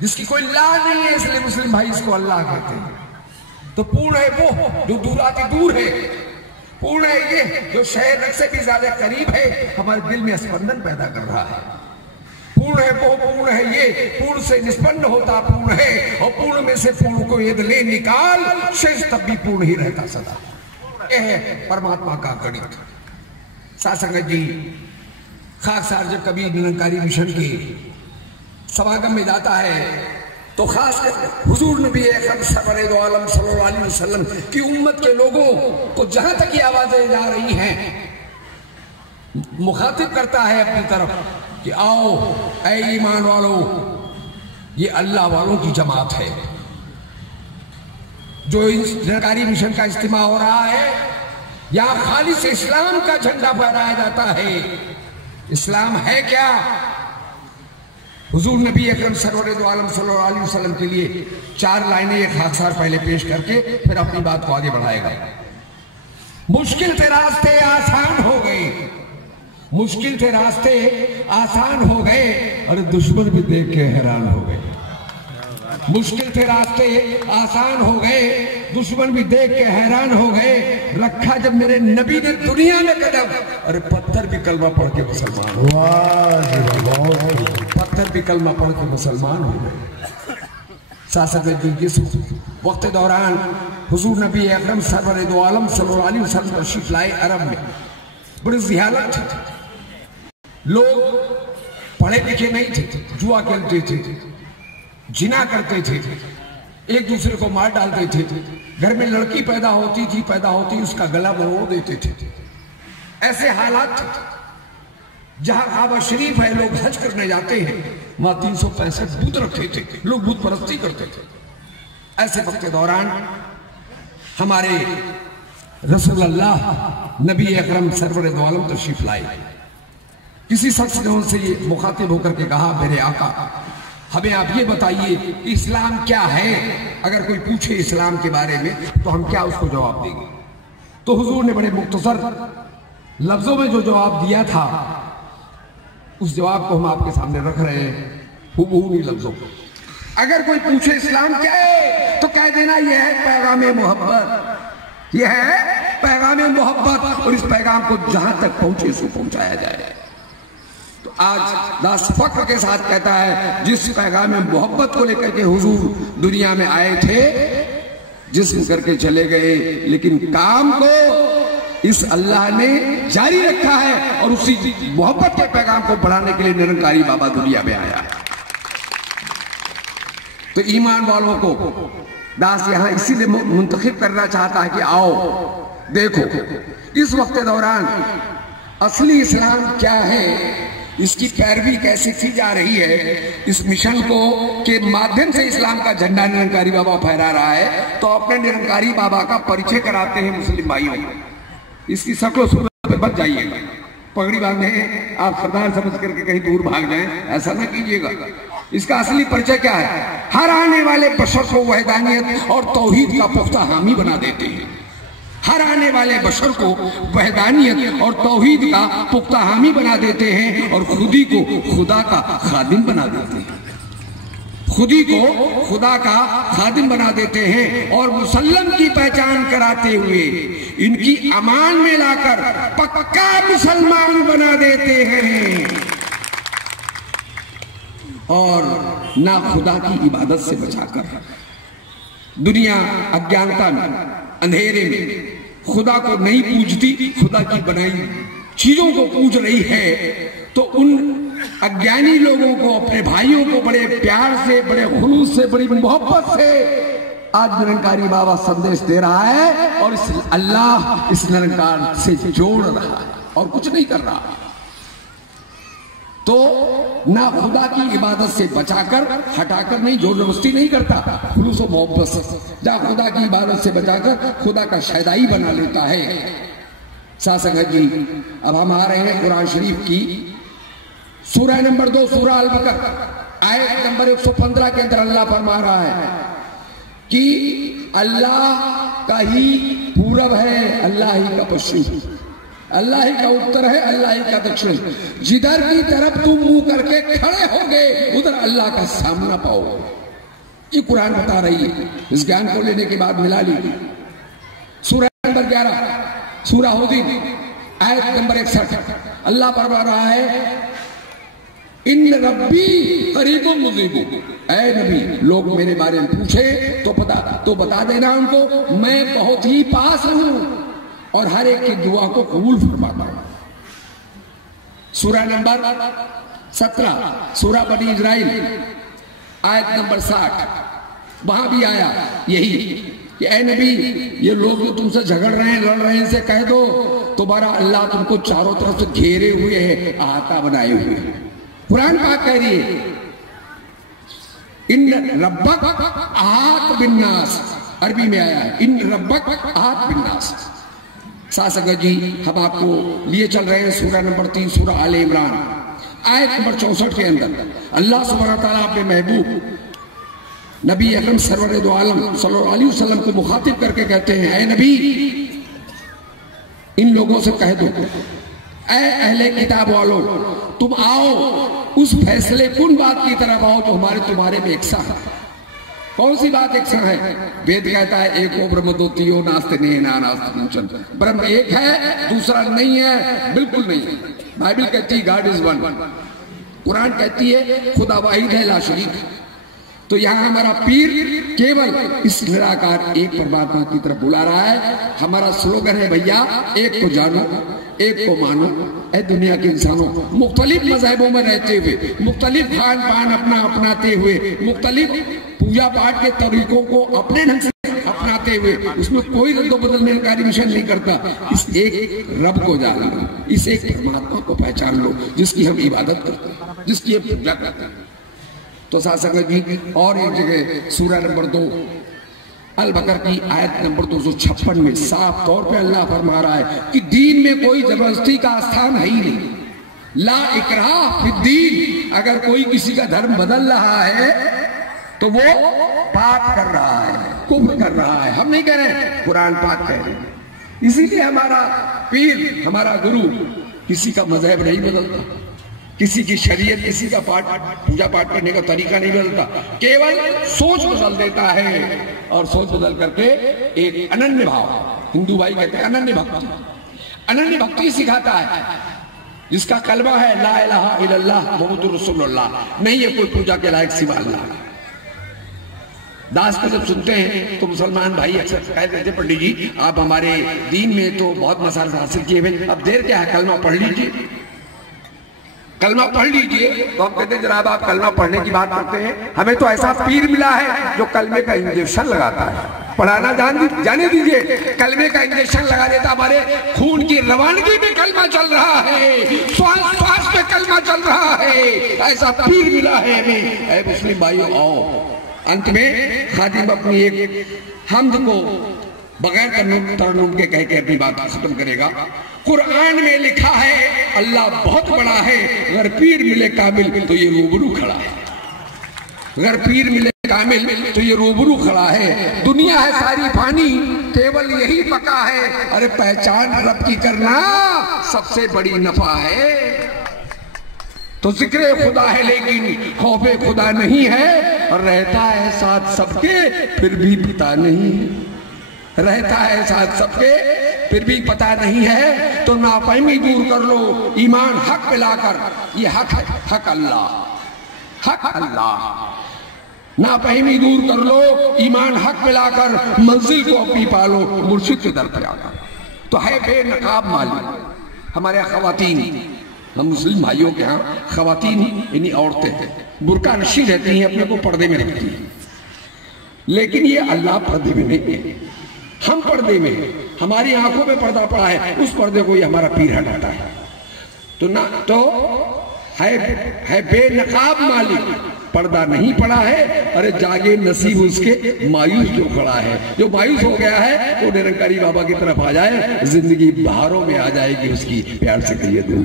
जिसकी कोई ला नहीं है, इसलिए मुस्लिम भाई इसको अल्लाह कहते हैं। तो पूर्ण है वो जो दूराति दूर है, पूर्ण है ये जो शहर से भी ज्यादा करीब है, हमारे दिल में स्पंदन पैदा कर रहा है। पूर्ण है वो, पूर्ण है ये, पूर्ण से निष्पन्न होता पूर्ण है, और पूर्ण में से पूर्ण को यदि ले निकाल, शेष तब भी पूर्ण ही रहता सदा। यह है परमात्मा का गणित। सासंगत जी, खाकसार जब कभी निरंकारी मिशन के समागम में जाता है तो खास कर हुजूर नबी अकरम सरवरे दो आलम सल्लल्लाहु अलैहि वसल्लम की उम्मत के लोगों को जहां तक ये आवाजें जा रही हैं, मुखातिब करता है अपनी तरफ कि आओ ऐ ईमान वालों, ये अल्लाह वालों की जमात है। जो निरंकारी मिशन का इज्तिमा हो रहा है, यहां खालिस इस्लाम का झंडा फहराया जाता है। इस्लाम है क्या? हुजूर नबी अकरम सरवरे दो आलम सल्लल्लाहु अलैहि वसल्लम के लिए 4 लाइनें एक खाकसार पहले पेश करके फिर अपनी बात को आगे बढ़ाएगा। मुश्किल थे रास्ते आसान हो गए, मुश्किल थे रास्ते आसान हो गए, और दुश्मन भी देख के हैरान हो गए। मुश्किल थे रास्ते आसान हो गए, दुश्मन भी देख के हैरान हो गए। रखा जब मेरे नबी ने दुनिया में कदम, अरे पत्थर भी कलमा पढ़ के मुसलमान हो, पत्थर भी कलमा पढ़ के मुसलमान हो गए। शासक जिस वक्त दौरान हुजूर नबी अकरम सरवरे दो आलम सल्लल्लाहु अलैहि वसल्लम तशरीफ लाए अरब में, बड़ी जिहालत थी। लोग पढ़े लिखे नहीं थे, जुआ खेलते थे, जिना करते थे, एक दूसरे को मार डालते थे, घर में लड़की पैदा होती उसका गला मरोड़ देते थे। ऐसे हालात थे। जहां काबा शरीफ है, लोग हज करने जाते हैं, वहां 365 बुत रखे थे, लोग बुत परस्ती करते थे। ऐसे वक्त के दौरान हमारे रसूलुल्लाह नबी अकरम सरवरे दो आलम तशरीफ लाए। किसी शख्स ने उनसे ये मुखातिब होकर के कहा, मेरे आका हमें आप ये बताइए इस्लाम क्या है? अगर कोई पूछे इस्लाम के बारे में तो हम क्या उसको जवाब देंगे? तो हुजूर ने बड़े मुख्तसर लफ्जों में जो जवाब दिया था, उस जवाब को हम आपके सामने रख रहे हैं, हुबहू लफ्जों को। अगर कोई पूछे इस्लाम क्या है तो कह देना यह है पैगाम मोहब्बत, यह है पैगाम मोहब्बत, और इस पैगाम को जहां तक पहुंचे सो पहुंचाया जाए। तो आज दास फख्र के साथ कहता है, जिस पैगाम मोहब्बत को लेकर के हुजूर दुनिया में आए थे, जिस्म करके चले गए, लेकिन काम को इस अल्लाह ने जारी रखा है, और उसी मोहब्बत के पैगाम को बढ़ाने के लिए निरंकारी बाबा दुनिया में आया। तो ईमान वालों को दास यहां इसीलिए मुंतखब करना चाहता है कि आओ देखो इस वक्त दौरान असली इस्लाम क्या है, इसकी पैरवी कैसे की जा रही है। इस मिशन को के माध्यम से इस्लाम का झंडा निरंकारी बाबा फहरा रहा है। तो अपने निरंकारी बाबा का परिचय कराते हैं मुस्लिम भाइयों को। इसकी शक्ल सूरत पे बच जाइएगा, पगड़ी बांधे आप सरदार समझ करके कहीं दूर भाग जाएं, ऐसा ना कीजिएगा। इसका असली परिचय क्या है? हर आने वाले बशर को वहदानियत और तौहीद का पुख्ता हामी बना देते हैं। हर आने वाले बशर को वहदानियत और तौहीद का पुख्ता हामी बना देते हैं, और खुदी को खुदा का खादिम बना देते हैं। खुदी को खुदा का खादिम बना देते हैं, और मुसल्लम की पहचान कराते हुए इनकी अमान में लाकर पक्का मुसलमान बना देते हैं, और ना खुदा की इबादत से बचाकर। दुनिया अज्ञानता में, अंधेरे में खुदा को नहीं पूजती, खुदा की बनाई चीजों को पूज रही है। तो उन अज्ञानी लोगों को, अपने भाइयों को बड़े प्यार से, बड़े खुलूस से, बड़ी मोहब्बत से आज निरंकारी बाबा संदेश दे रहा है, और इस अल्लाह इस निरंकार से जोड़ रहा है और कुछ नहीं कर रहा। तो ना खुदा की इबादत से बचाकर, हटाकर नहीं, जोर जबरदस्ती नहीं करता, खुलूस और मोहब्बत से जहां खुदा की इबादत से बचाकर खुदा का शहदाई बना लेता है। शासक जी, अब हम आ रहे हैं कुरान शरीफ की सूरह नंबर 2, सूरह अल बकरा, आयत नंबर 115 के अंदर अल्लाह फरमा रहा है कि अल्लाह का ही पूरब है, अल्लाह ही का पश्चिम। अल्लाह ही का उत्तर है, अल्लाह ही का दक्षिण। जिधर की तरफ तुम मुंह करके खड़े होगे उधर अल्लाह का सामना पाओगे। ये कुरान बता रही है। इस ज्ञान को लेने के बाद मिला लीजिए सूरह नंबर 11 सूरह हुदीन आयत नंबर 61। अल्लाह फरमा रहा है इन रब्बी करीबुन मुजीबु। ऐ नबी, लोग मेरे बारे में पूछे तो बता देना उनको, मैं बहुत ही पास हूं और हर एक की दुआ को कबूल फरमाता हूं। सूरह नंबर 17 सूरह बनी इजराइल आयत नंबर 60, वहां भी आया यही कि ऐ नबी, ये लोग जो तुमसे झगड़ रहे हैं, लड़ रहे हैं, इनसे कह दो तुम्हारा अल्लाह तुमको चारों तरफ से घेरे हुए है, अहाता बनाए हुए है। कुरान पाक कह रही है इन रब्बक अहात बिन्नास, अरबी में आया है इन रब्बक अहात बिन्नास। सासगर जी हम आपको लिए चल रहे हैं सूरह नंबर 3 सूरह आले इमरान आयत नंबर 64 के अंदर अल्लाह सुब्हानहू व तआला अपने महबूब नबी अकरम सरवर दो आलम सल्लल्लाहु अलैहि वसल्लम को मुखातिब करके कहते हैं, ऐ नबी, इन लोगों से कह दो, ऐ अहले किताब वालों, तुम आओ उस फैसले कुन बात की तरफ आओ जो तुम्हारे में एकसा है। कौन सी बात एकसा है? वेद कहता है एको ब्रह्म दो तीयो नास्ते ने ना नास्ते, ब्रह्म एक है, दूसरा नहीं है, बिल्कुल नहीं है। बाइबल कहती है गॉड इज वन, कुरान कहती है खुदा वाहिद है ला शरीक। तो यहाँ हमारा पीर केवल इस निराकार एक परमात्मा की तरफ बुला रहा है। हमारा स्लोगन है भैया, एक को जानो, एक को मानो। ऐ दुनिया के इंसानों, मुख्तलिफ मजहबों में रहते हुए, मुख्तलिफ खान पान अपना अपनाते हुए, मुख्तलिफ पूजा पाठ के तरीकों को अपने ढंग से अपनाते हुए, उसमें कोई रद्दो बदलने का मिशन नहीं करता। इस एक रब को जान लो, इस एक परमात्मा को पहचान लो जिसकी हम इबादत करते हैं, जिसकी हम पूजा करते हैं। तो सासंगत जी और एक जगह सूरह नंबर 2 अल बकर की आयत नंबर 256 में साफ तौर पे अल्लाह फरमा रहा है कि दीन में कोई जबरदस्ती का स्थान है ही नहीं। ला इकराह फिद्दीन, अगर कोई किसी का धर्म बदल रहा है तो वो पाप कर रहा है, कुफ्र कर रहा है। हम नहीं कह रहे हैं, कुरान पाक कह रहे हैं। इसीलिए हमारा पीर, हमारा गुरु किसी का मजहब नहीं बदलता, किसी की शरीयत, किसी का पूजा पाठ करने का तरीका नहीं बदलता, केवल सोच बदल देता है। और सोच बदल करके एक अनन्य भाव, हिंदू भाई कहते हैं अनन्य भक्ति, अनन्य भक्ति सिखाता है, जिसका कलमा है ला इलाहा इल्लल्लाह मुहम्मदुर रसूलुल्लाह, नहीं है कोई पूजा के लायक सिवा अल्लाह। दास को जब सुनते हैं तो मुसलमान भाई अक्सर कहते थे पंडित जी आप हमारे दीन में तो बहुत मसाल हासिल किए हुए, अब देर क्या है, कलमा पढ़ लीजिए, कलमा पढ़ लीजिए। तो हम कहते हैं जनाब आप कलमा पढ़ने की बात करते हैं, हमें तो ऐसा पीर मिला है जो कलमे का इंजेक्शन लगाता है। पढ़ाना जाने दीजिए, कलमे का इंजेक्शन लगा देता, हमारे खून की रवानगी में कलमा चल रहा है, श्वास में कलमा चल रहा है, ऐसा पीर मिला है हमें। ऐ मुस्लिम भाइयों आओ, अंत में खातिब अपनी एक हमद को बगैर तरन्नुम के कह के अपनी बात खत्म करेगा। कुरान में लिखा है अल्लाह बहुत बड़ा है, अगर पीर मिले कामिल तो ये रूबरू खड़ा है, अगर पीर मिले कामिल तो ये रूबरू खड़ा है। दुनिया है सारी फानी, केवल यही पका है, अरे पहचान रब की करना सबसे बड़ी नफा है। तो जिक्र खुदा है लेकिन खौफे खुदा नहीं है, और रहता है साथ सबके फिर भी पता नहीं, रहता है साथ सबके फिर भी पता नहीं है। तो नाफहमी दूर कर लो, ईमान हक पे लाकर, ये हक है, हक अल्लाह, हक अल्लाह। नाफहमी दूर कर लो, ईमान हक पे लाकर मंजिल को अपनी पालो, मुर्शिद के दर पे आकर। तो है बेनकाब मालिक हमारे खवातीन, हम मुस्लिम भाइयों के यहाँ खवातीन यानी औरतें बुर्का नशी रहती हैं, अपने को पर्दे में रखती हैं, लेकिन ये अल्लाह पर्दे में नहीं है, हम पर्दे में हैं। हमारी आंखों में पर्दा पड़ा है, उस पर्दे को ये हमारा पीर हटाता है। तो ना तो है बेनकाब मालिक, पर्दा नहीं पड़ा है, अरे जागे नसीब उसके मायूस जो खड़ा है, जो मायूस हो गया है वो निरंकारी बाबा की तरफ आ जाए, जिंदगी बहारों में आ जाएगी उसकी, प्यार से कहिए दूर।